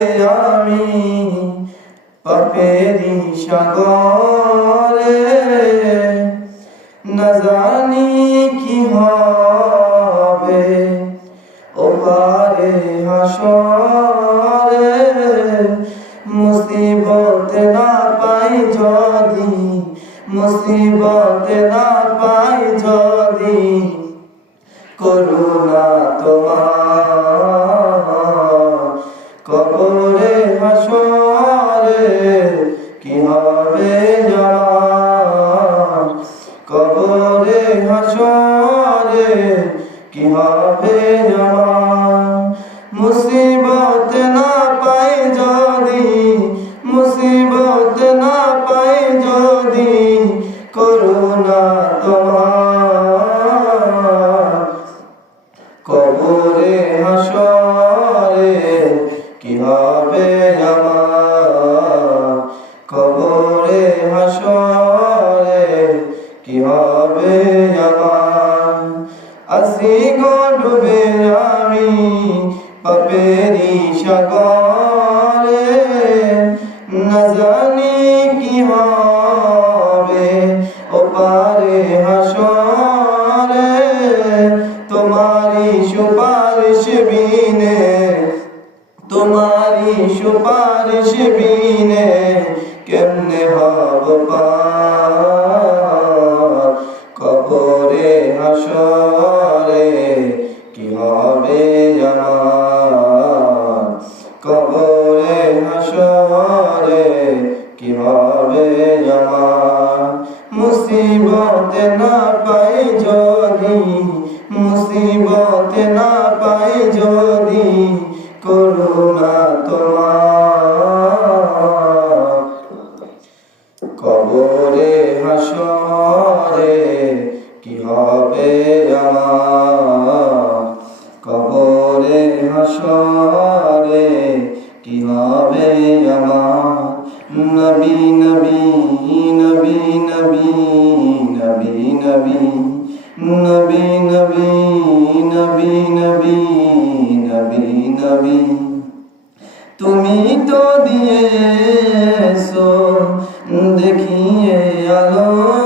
আমি পাপেরি সাগরে না জানি কি হবে ওপারে হাসরে মুসিবত না পাই যদি মুসিবত না পাই যদি করুণা তোমার কবরে হাসরে কি হবে আমার কবরে হাসরে কি হবে আমার মুসিবত না পাই যদি মুসিবত না পাই যদি করুণা তোমার কবরে হাসরে কি হবে আমার কবরে হাসরে কি হবে আমার আসি গো ডুবে আমি পাপেরি সাগরে না জানি কি হবে ওপারে হাসরে তোমারি সুপারিশ বিনে তোমারি সুপারিশ বিনে কেমনে হব পার কবরে হাসরে কি হবে আমার কবরে হাসরে কি হবে আমার মুসিবত না পাই যদি মুসিবত না পাই যদি করুণা তোমার কবরে হাসরে কি হবে আমার কবরে হাসরে কি হবে আমার নবী নবী নবী নবী নবী নবী নবী নবী নবী নবী নবী নবী তুমি তো দিয়েছো দেখিয়ে আলো